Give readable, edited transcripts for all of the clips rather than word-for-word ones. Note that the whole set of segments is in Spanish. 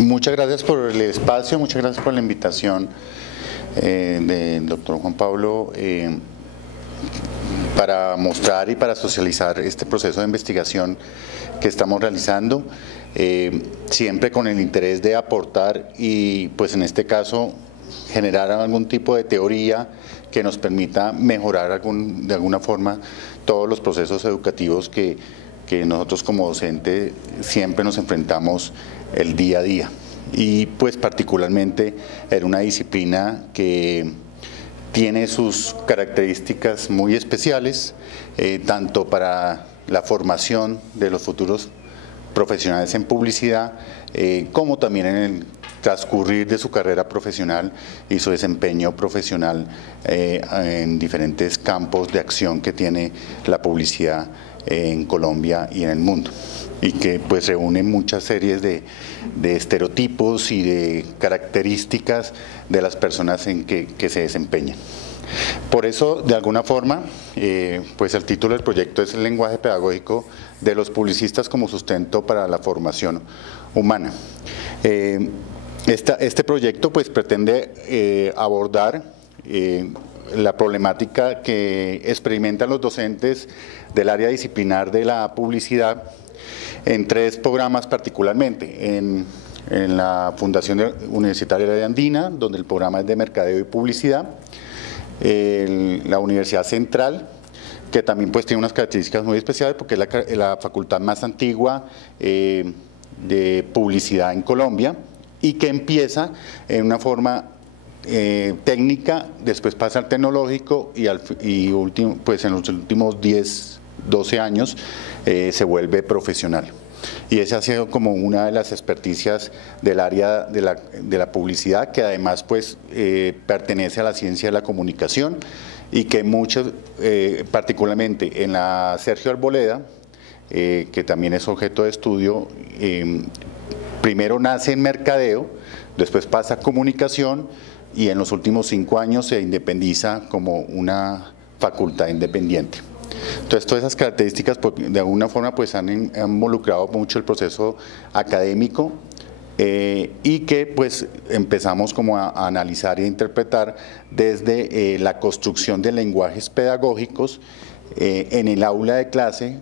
Muchas gracias por el espacio, muchas gracias por la invitación del doctor Juan Pablo para mostrar y para socializar este proceso de investigación que estamos realizando, siempre con el interés de aportar y pues en este caso generar algún tipo de teoría que nos permita mejorar de alguna forma todos los procesos educativos que nosotros como docentes siempre nos enfrentamos el día a día. Y pues particularmente en una disciplina que tiene sus características muy especiales, tanto para la formación de los futuros profesionales en publicidad, como también en el transcurrir de su carrera profesional y su desempeño profesional en diferentes campos de acción que tiene la publicidad en Colombia y en el mundo, y que pues reúne muchas series de estereotipos y de características de las personas en que se desempeñan. Por eso, de alguna forma, pues el título del proyecto es el lenguaje pedagógico de los publicistas como sustento para la formación humana. Este proyecto pues pretende abordar la problemática que experimentan los docentes del área disciplinar de la publicidad en tres programas particularmente, en la Fundación Universitaria de Andina, donde el programa es de Mercadeo y Publicidad, la Universidad Central, que también pues tiene unas características muy especiales porque es la facultad más antigua de publicidad en Colombia y que empieza en una forma técnica, después pasa al tecnológico y pues en los últimos 10, 12 años se vuelve profesional. Y esa ha sido como una de las experticias del área de la publicidad, que además pues pertenece a la ciencia de la comunicación y que muchos, particularmente en la Sergio Arboleda, que también es objeto de estudio, primero nace en mercadeo, después pasa a comunicación y en los últimos 5 años se independiza como una facultad independiente. Entonces, todas esas características de alguna forma pues han involucrado mucho el proceso académico y que pues empezamos como a analizar e interpretar desde la construcción de lenguajes pedagógicos en el aula de clase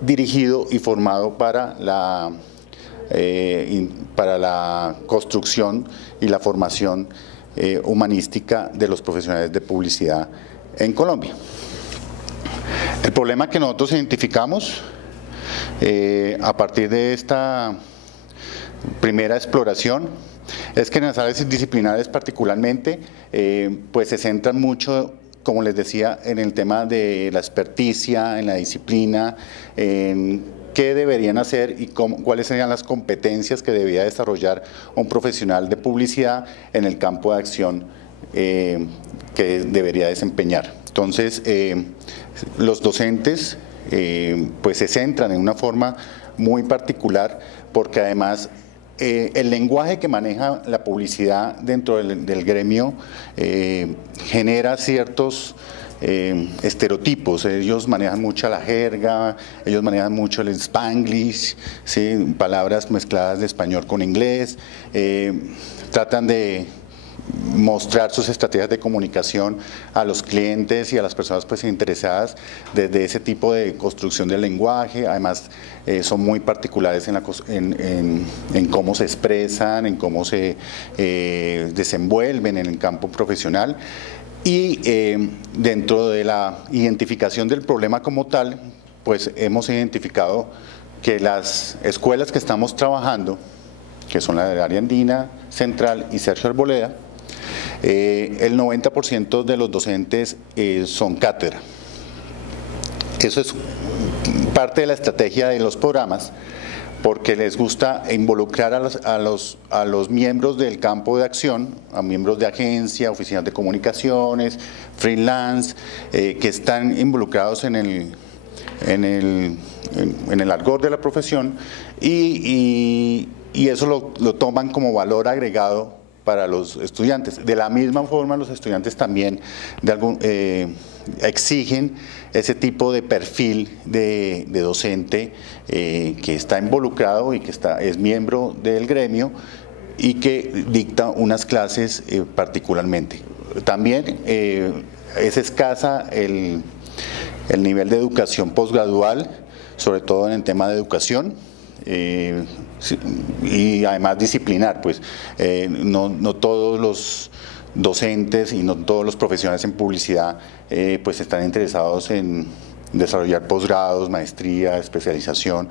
dirigido y formado para la construcción y la formación humanística de los profesionales de publicidad en Colombia. El problema que nosotros identificamos a partir de esta primera exploración es que en las áreas disciplinares particularmente pues se centran mucho, como les decía, en el tema de la experticia, en la disciplina, en qué deberían hacer y cuáles serían las competencias que debería desarrollar un profesional de publicidad en el campo de acción que debería desempeñar. Entonces, los docentes pues se centran en una forma muy particular porque además el lenguaje que maneja la publicidad dentro del gremio genera ciertos estereotipos. Ellos manejan mucho la jerga, ellos manejan mucho el Spanglish, ¿sí? Palabras mezcladas de español con inglés, tratan de mostrar sus estrategias de comunicación a los clientes y a las personas pues interesadas desde ese tipo de construcción del lenguaje. Además son muy particulares en cómo se expresan, en cómo se desenvuelven en el campo profesional y dentro de la identificación del problema como tal, pues hemos identificado que las escuelas que estamos trabajando, que son la del área andina, central y Sergio Arboleda, el 90% de los docentes son cátedra. Eso es parte de la estrategia de los programas porque les gusta involucrar a los miembros del campo de acción, a miembros de agencia, oficinas de comunicaciones, freelance, que están involucrados en el argot de la profesión y eso lo toman como valor agregado para los estudiantes. De la misma forma, los estudiantes también exigen ese tipo de perfil de docente que está involucrado y que es miembro del gremio y que dicta unas clases particularmente. También es escasa el nivel de educación posgradual, sobre todo en el tema de educación, y además disciplinar, pues no todos los docentes y no todos los profesionales en publicidad pues están interesados en desarrollar posgrados, maestría, especialización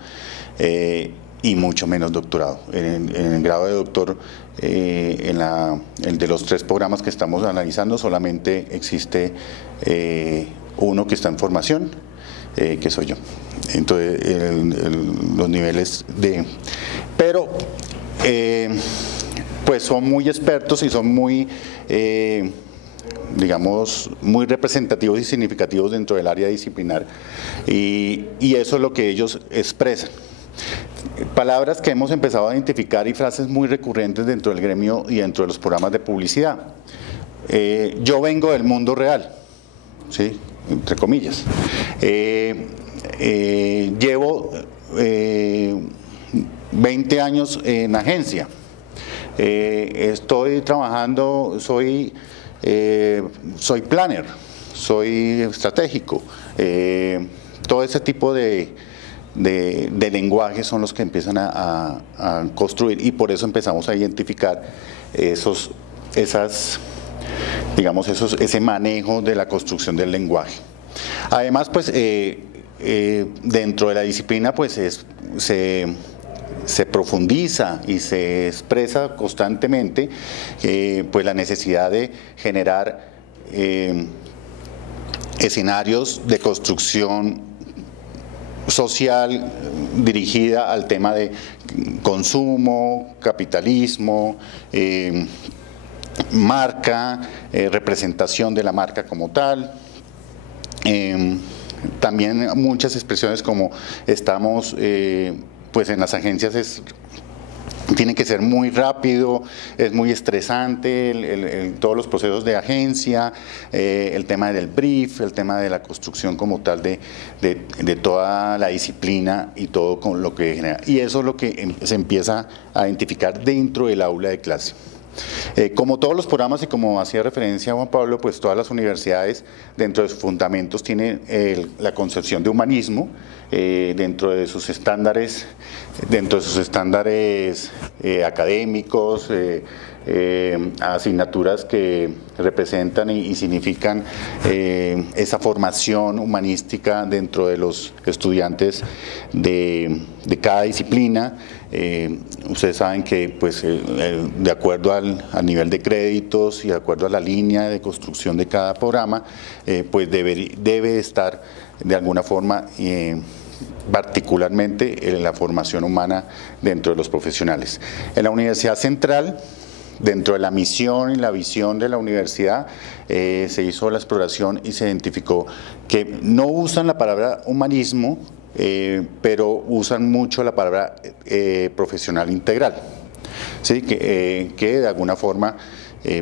y mucho menos doctorado. En el grado de doctor, el de los 3 programas que estamos analizando, solamente existe uno que está en formación, que soy yo. Entonces, los niveles de... Pero, pues son muy expertos y son muy, digamos, muy representativos y significativos dentro del área disciplinar, y eso es lo que ellos expresan. Palabras que hemos empezado a identificar y frases muy recurrentes dentro del gremio y dentro de los programas de publicidad. Yo vengo del mundo real, ¿sí?, entre comillas. Llevo 20 años en agencia. Estoy trabajando, soy planner, soy estratégico. Todo ese tipo de lenguajes son los que empiezan a construir, y por eso empezamos a identificar ese manejo de la construcción del lenguaje. Además, pues dentro de la disciplina pues se profundiza y se expresa constantemente pues la necesidad de generar escenarios de construcción social dirigida al tema de consumo, capitalismo, marca, representación de la marca como tal. También muchas expresiones como estamos, pues en las agencias tiene que ser muy rápido, es muy estresante todos los procesos de agencia, el tema del brief, el tema de la construcción como tal de toda la disciplina y todo con lo que genera. Y eso es lo que se empieza a identificar dentro del aula de clase. Como todos los programas y como hacía referencia Juan Pablo, pues todas las universidades dentro de sus fundamentos tienen la concepción de humanismo dentro de sus estándares, académicos, asignaturas que representan y significan esa formación humanística dentro de los estudiantes de cada disciplina. Ustedes saben que pues, de acuerdo al nivel de créditos y de acuerdo a la línea de construcción de cada programa, pues debe estar de alguna forma particularmente en la formación humana dentro de los profesionales. En la Universidad Central, dentro de la misión y la visión de la universidad, se hizo la exploración y se identificó que no usan la palabra humanismo, pero usan mucho la palabra profesional integral, ¿sí? Que de alguna forma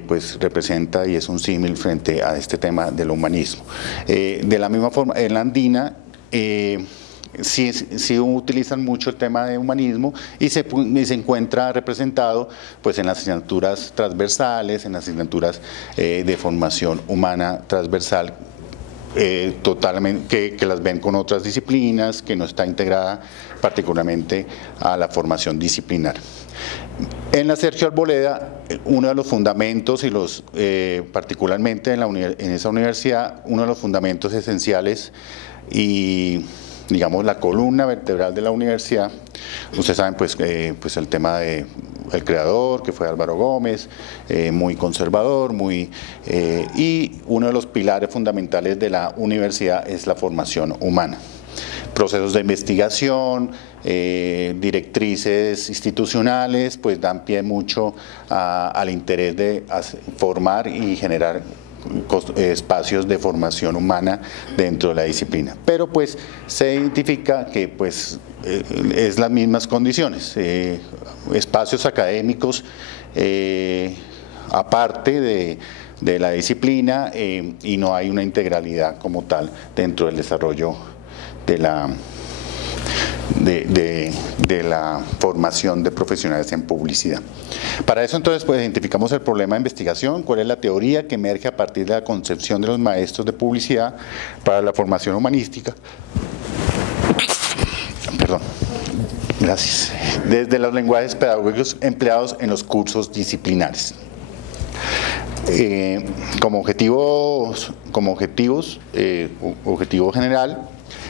pues representa y es un símil frente a este tema del humanismo. De la misma forma, en la Andina sí utilizan mucho el tema de humanismo y se encuentra representado pues en las asignaturas transversales, en las asignaturas de formación humana transversal, totalmente que las ven con otras disciplinas, que no está integrada particularmente a la formación disciplinar. En la Sergio Arboleda, uno de los fundamentos y particularmente en esa universidad, uno de los fundamentos esenciales y digamos la columna vertebral de la universidad, ustedes saben pues el tema de el creador, que fue Álvaro Gómez, muy conservador, y uno de los pilares fundamentales de la universidad es la formación humana. Procesos de investigación, directrices institucionales, pues dan pie mucho al interés de formar y generar espacios de formación humana dentro de la disciplina, pero pues se identifica que pues es las mismas condiciones, espacios académicos aparte de la disciplina, y no hay una integralidad como tal dentro del desarrollo de la formación de profesionales en publicidad. Para eso entonces pues identificamos el problema de investigación, cuál es la teoría que emerge a partir de la concepción de los maestros de publicidad para la formación humanística. Perdón. Gracias. Desde los lenguajes pedagógicos empleados en los cursos disciplinares. Como objetivo general,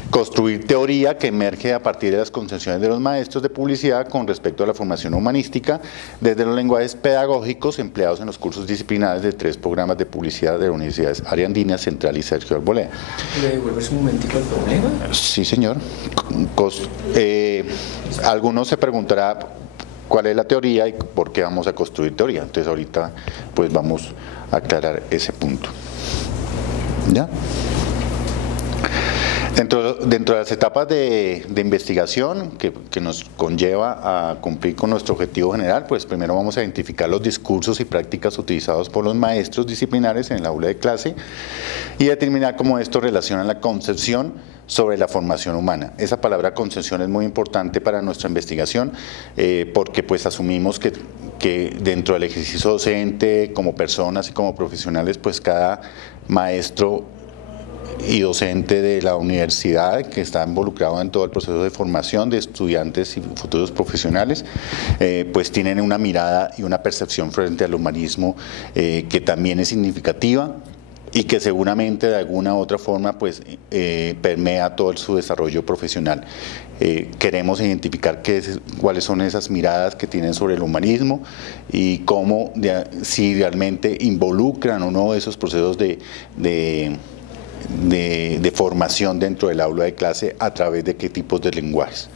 construir teoría que emerge a partir de las concepciones de los maestros de publicidad con respecto a la formación humanística desde los lenguajes pedagógicos empleados en los cursos disciplinares de 3 programas de publicidad de las universidades Ariandina, Central y Sergio Arboleda. ¿Le devuelves un momentico el problema? Sí, señor. Algunos se preguntará cuál es la teoría y por qué vamos a construir teoría. Entonces ahorita pues vamos a aclarar ese punto. ¿Ya? Dentro de las etapas de investigación que nos conlleva a cumplir con nuestro objetivo general, pues primero vamos a identificar los discursos y prácticas utilizados por los maestros disciplinares en el aula de clase y determinar cómo esto relaciona la concepción sobre la formación humana. Esa palabra concepción es muy importante para nuestra investigación porque pues asumimos que dentro del ejercicio docente, como personas y como profesionales, pues cada maestro y docente de la universidad que está involucrado en todo el proceso de formación de estudiantes y futuros profesionales, pues tienen una mirada y una percepción frente al humanismo que también es significativa y que seguramente de alguna u otra forma pues permea todo su desarrollo profesional. Queremos identificar cuáles son esas miradas que tienen sobre el humanismo y cómo, si realmente involucran o no esos procesos de formación dentro del aula de clase a través de qué tipos de lenguajes.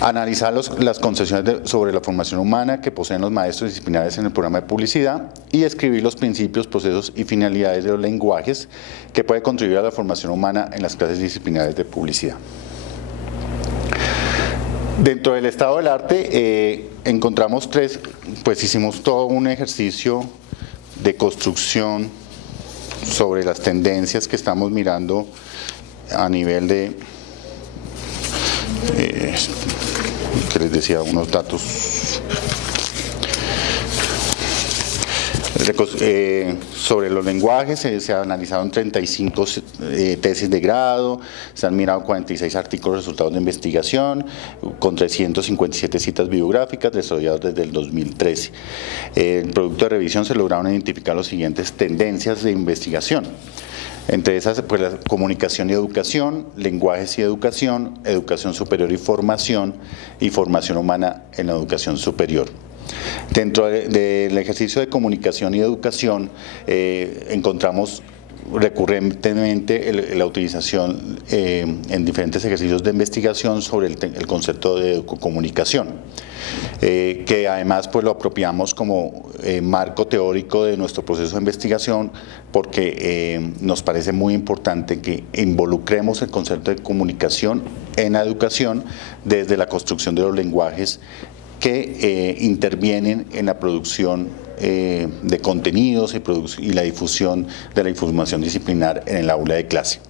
Analizar las concepciones sobre la formación humana que poseen los maestros disciplinares en el programa de publicidad y escribir los principios, procesos y finalidades de los lenguajes que puede contribuir a la formación humana en las clases disciplinares de publicidad. Dentro del estado del arte encontramos hicimos todo un ejercicio de construcción sobre las tendencias que estamos mirando a nivel de, que les decía, unos datos sobre los lenguajes. Se analizaron 35 tesis de grado, se han mirado 46 artículos resultados de investigación con 357 citas bibliográficas desarrolladas desde el 2013. El producto de revisión se lograron identificar las siguientes tendencias de investigación. Entre esas, pues la comunicación y educación, lenguajes y educación, educación superior y formación humana en la educación superior. Dentro del ejercicio de comunicación y educación encontramos recurrentemente la utilización en diferentes ejercicios de investigación sobre el concepto de comunicación, que además pues lo apropiamos como marco teórico de nuestro proceso de investigación porque nos parece muy importante que involucremos el concepto de comunicación en la educación desde la construcción de los lenguajes que intervienen en la producción de contenidos y la difusión de la información disciplinar en el aula de clase.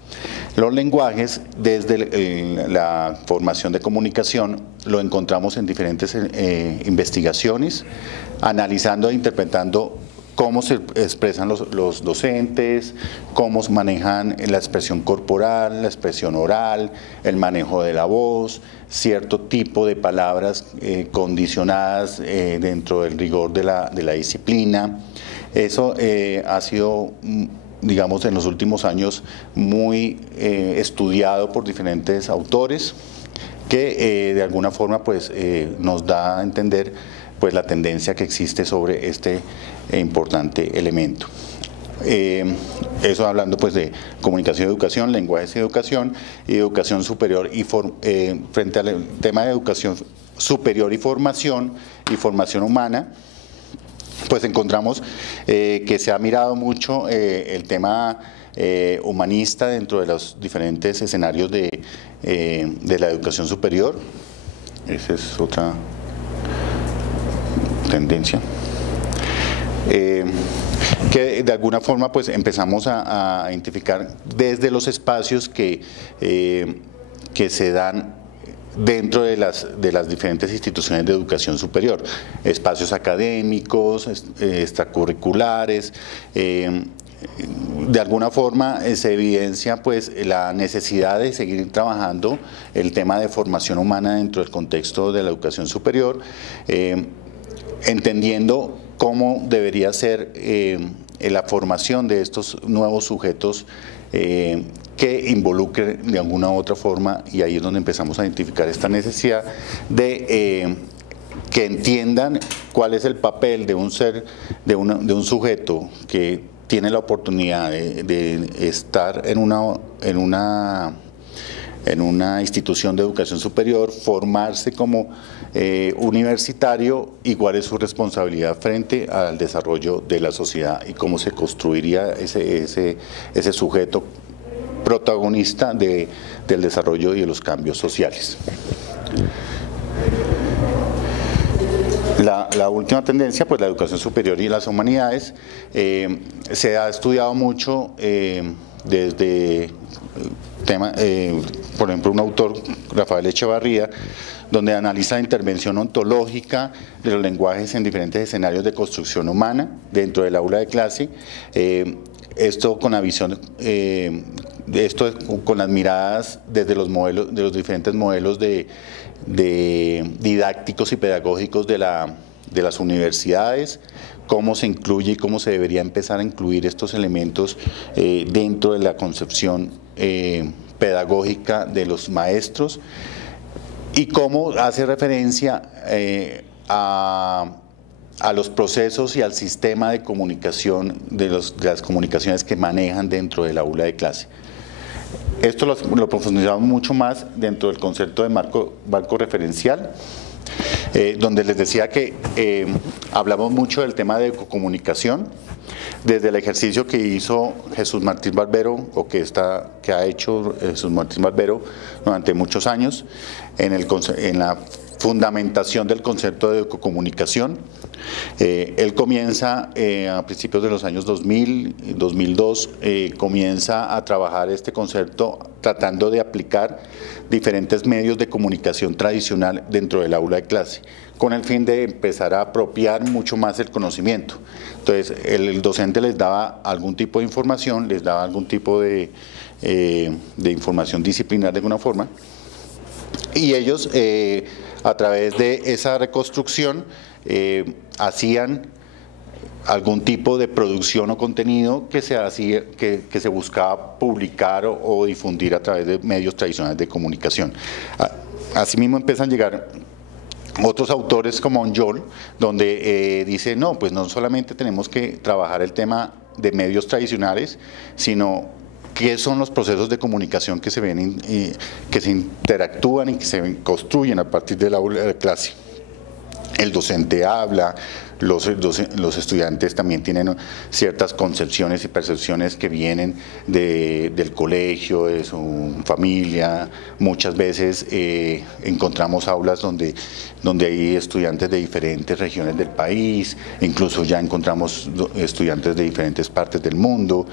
Los lenguajes, desde la formación de comunicación, lo encontramos en diferentes investigaciones, analizando e interpretando cómo se expresan los docentes, cómo manejan la expresión corporal, la expresión oral, el manejo de la voz, cierto tipo de palabras condicionadas dentro del rigor de la disciplina. Eso ha sido, digamos, en los últimos años muy estudiado por diferentes autores que de alguna forma pues nos da a entender pues la tendencia que existe sobre este importante elemento. Eso hablando pues de comunicación y educación, lenguajes y educación superior y frente al tema de educación superior y formación humana, pues encontramos que se ha mirado mucho el tema humanista dentro de los diferentes escenarios de la educación superior. Esa es otra tendencia. Que de alguna forma pues empezamos a identificar desde los espacios que se dan dentro de las diferentes instituciones de educación superior, espacios académicos, extracurriculares. De alguna forma se evidencia pues la necesidad de seguir trabajando el tema de formación humana dentro del contexto de la educación superior, entendiendo cómo debería ser la formación de estos nuevos sujetos que involucren de alguna u otra forma, y ahí es donde empezamos a identificar esta necesidad de que entiendan cuál es el papel de un ser, de un sujeto que tiene la oportunidad de estar en una institución de educación superior, formarse como universitario, y cuál es su responsabilidad frente al desarrollo de la sociedad y cómo se construiría ese sujeto protagonista del desarrollo y de los cambios sociales. La última tendencia, pues la educación superior y las humanidades, se ha estudiado mucho desde por ejemplo, un autor, Rafael Echevarría, donde analiza la intervención ontológica de los lenguajes en diferentes escenarios de construcción humana dentro del aula de clase. Esto con la visión, con las miradas desde los modelos, de los diferentes modelos de didácticos y pedagógicos de las universidades, cómo se incluye y cómo se debería empezar a incluir estos elementos dentro de la concepción pedagógica de los maestros, y cómo hace referencia a los procesos y al sistema de comunicación de las comunicaciones que manejan dentro del aula de clase. Esto lo profundizamos mucho más dentro del concepto de marco referencial, donde les decía que hablamos mucho del tema de comunicación, desde el ejercicio que hizo Jesús Martín Barbero, o que ha hecho Jesús Martín Barbero durante muchos años, en la fundamentación del concepto de comunicación. Él comienza a principios de los años 2000, 2002, comienza a trabajar este concepto tratando de aplicar diferentes medios de comunicación tradicional dentro del aula de clase, con el fin de empezar a apropiar mucho más el conocimiento. Entonces, el docente les daba algún tipo de información, les daba algún tipo de información disciplinar de alguna forma, y ellos a través de esa reconstrucción hacían algún tipo de producción o contenido que se buscaba publicar o difundir a través de medios tradicionales de comunicación. Asimismo empiezan a llegar otros autores como Onyol, donde dice, no, pues no solamente tenemos que trabajar el tema de medios tradicionales, sino qué son los procesos de comunicación que se ven, que se interactúan y que se construyen a partir de la aula de clase. El docente habla, los estudiantes también tienen ciertas concepciones y percepciones que vienen del colegio, de su familia. Muchas veces encontramos aulas donde hay estudiantes de diferentes regiones del país, incluso ya encontramos estudiantes de diferentes partes del mundo,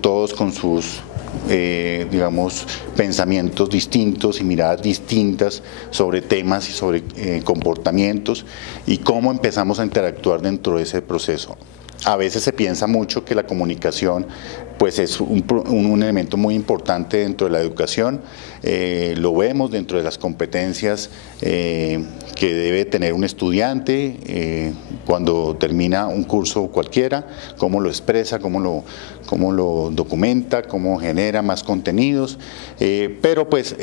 todos con sus digamos, pensamientos distintos y miradas distintas sobre temas y sobre comportamientos, y cómo empezamos a interactuar dentro de ese proceso. A veces se piensa mucho que la comunicación pues es un elemento muy importante dentro de la educación, lo vemos dentro de las competencias que debe tener un estudiante cuando termina un curso cualquiera, cómo lo expresa, cómo lo documenta, cómo genera más contenidos, pero pues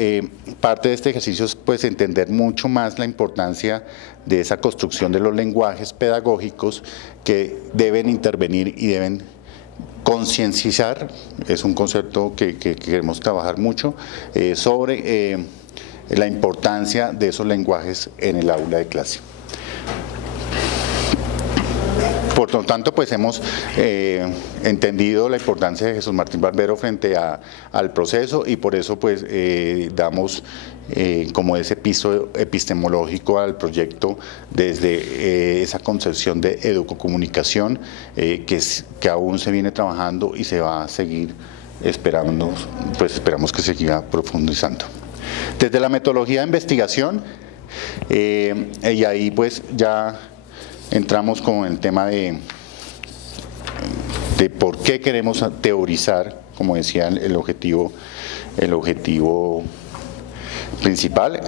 parte de este ejercicio es pues entender mucho más la importancia de esa construcción de los lenguajes pedagógicos que deben intervenir y deben concienciar. Es un concepto que queremos trabajar mucho sobre la importancia de esos lenguajes en el aula de clase. Por lo tanto, pues hemos entendido la importancia de Jesús Martín Barbero frente al proceso, y por eso pues damos como ese piso epistemológico al proyecto desde esa concepción de educocomunicación que aún se viene trabajando y se va a seguir esperando, pues esperamos que se siga profundizando. Desde la metodología de investigación, y ahí pues ya entramos con el tema de por qué queremos teorizar, como decía el objetivo principal.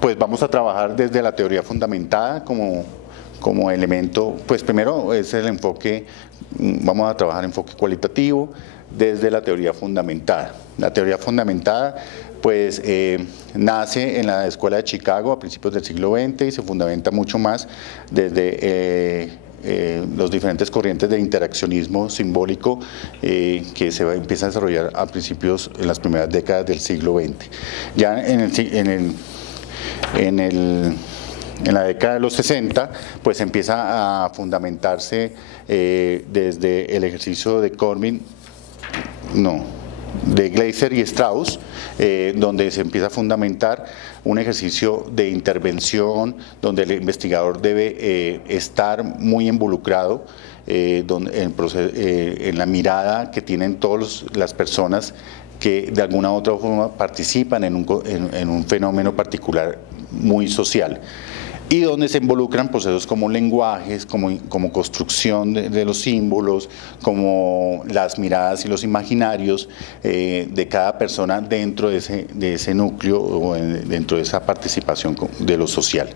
Pues vamos a trabajar desde la teoría fundamentada como elemento. Pues primero es el enfoque, vamos a trabajar enfoque cualitativo desde la teoría fundamentada. La teoría fundamentada pues nace en la Escuela de Chicago a principios del siglo XX y se fundamenta mucho más desde los diferentes corrientes de interaccionismo simbólico que se empieza a desarrollar a principios, en las primeras décadas del siglo XX. Ya en la década de los 60, pues empieza a fundamentarse desde el ejercicio de de Gleiser y Strauss, donde se empieza a fundamentar un ejercicio de intervención, donde el investigador debe estar muy involucrado en la mirada que tienen todas las personas que de alguna u otra forma participan en un fenómeno particular muy social, y donde se involucran procesos como lenguajes, como construcción de los símbolos, como las miradas y los imaginarios de cada persona dentro de ese núcleo o dentro de esa participación de lo social.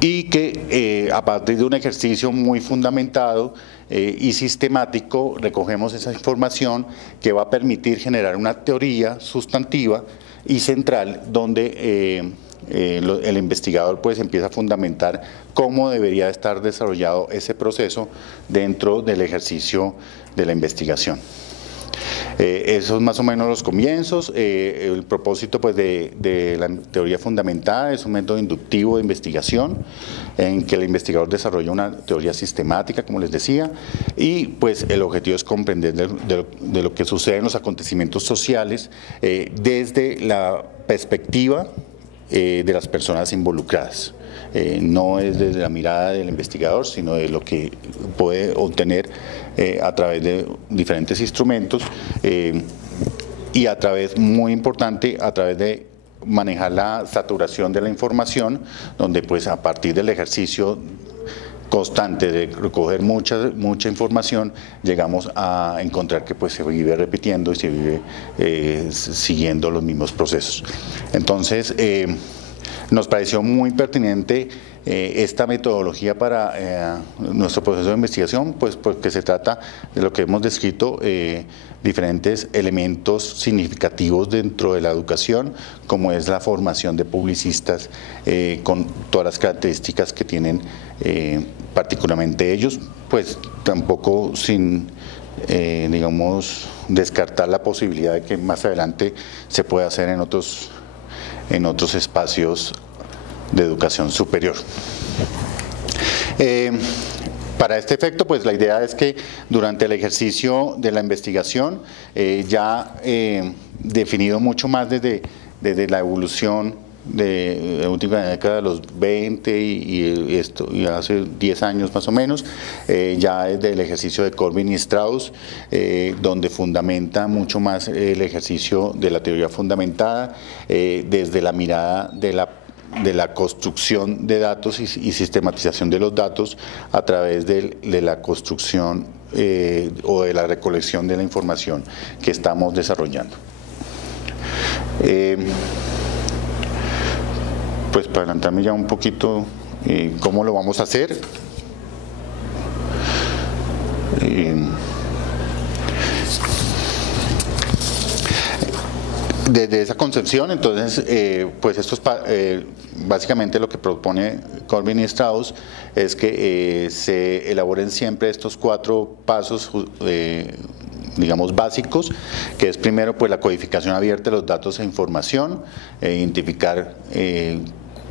Y que a partir de un ejercicio muy fundamentado y sistemático recogemos esa información que va a permitir generar una teoría sustantiva y central donde el investigador pues empieza a fundamentar cómo debería estar desarrollado ese proceso dentro del ejercicio de la investigación. Esos más o menos los comienzos. El propósito pues de la teoría fundamentada es un método inductivo de investigación en que el investigador desarrolla una teoría sistemática, como les decía, y pues el objetivo es comprender de lo que sucede en los acontecimientos sociales desde la perspectiva de las personas involucradas. No es desde la mirada del investigador, sino de lo que puede obtener a través de diferentes instrumentos y a través, muy importante, a través de manejar la saturación de la información, donde pues a partir del ejercicio constante de recoger mucha información, llegamos a encontrar que pues se vive repitiendo y se vive siguiendo los mismos procesos. Entonces, nos pareció muy pertinente esta metodología para nuestro proceso de investigación, pues porque se trata de lo que hemos descrito, diferentes elementos significativos dentro de la educación, como es la formación de publicistas con todas las características que tienen particularmente ellos, pues tampoco sin digamos descartar la posibilidad de que más adelante se pueda hacer en otros espacios de educación superior. Para este efecto, pues la idea es que durante el ejercicio de la investigación, ya definido mucho más desde la evolución de la última década de los 20 y hace 10 años más o menos, ya desde el ejercicio de Corbin y Strauss, donde fundamenta mucho más el ejercicio de la teoría fundamentada, desde la mirada de la construcción de datos y sistematización de los datos a través de la construcción o de la recolección de la información que estamos desarrollando. Pues para adelantarme ya un poquito, ¿cómo lo vamos a hacer? Desde esa concepción, entonces, pues esto es básicamente lo que propone Corbin y Strauss, es que se elaboren siempre estos 4 pasos digamos básicos, que es primero pues la codificación abierta de los datos e información, identificar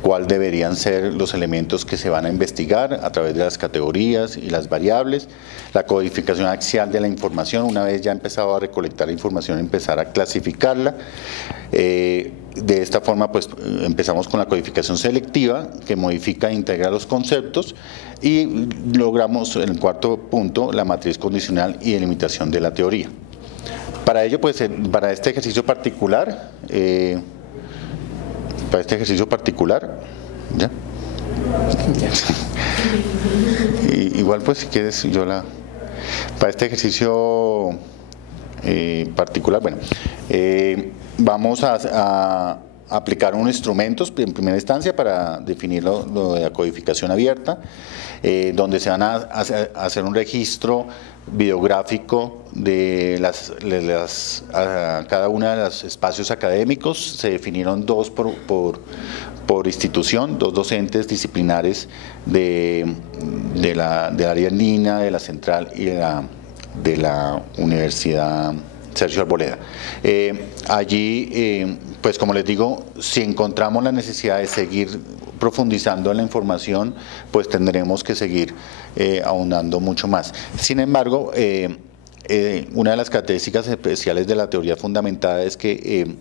cuál deberían ser los elementos que se van a investigar a través de las categorías y las variables, la codificación axial de la información, una vez ya empezado a recolectar la información, empezar a clasificarla. De esta forma pues empezamos con la codificación selectiva, que modifica e integra los conceptos, y logramos en el 4.º punto la matriz condicional y delimitación de la teoría. Para ello, pues, para este ejercicio particular, ¿ya? Igual, pues, si quieres, para este ejercicio particular, bueno, vamos a aplicar unos instrumentos en primera instancia para definir lo de la codificación abierta, donde se van a hacer un registro videográfico de cada uno de los espacios académicos. Se definieron dos por institución, dos docentes disciplinares del área andina, de la central y de la Universidad Sergio Arboleda. Allí, pues como les digo, si encontramos la necesidad de seguir profundizando en la información, pues tendremos que seguir ahondando mucho más. Sin embargo, una de las características especiales de la teoría fundamentada es que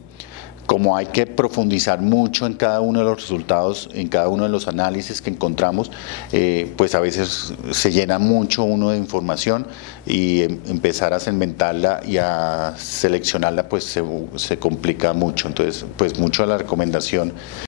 como hay que profundizar mucho en cada uno de los resultados, en cada uno de los análisis que encontramos, pues a veces se llena mucho uno de información y empezar a segmentarla y a seleccionarla pues se complica mucho. Entonces, pues mucho de la recomendación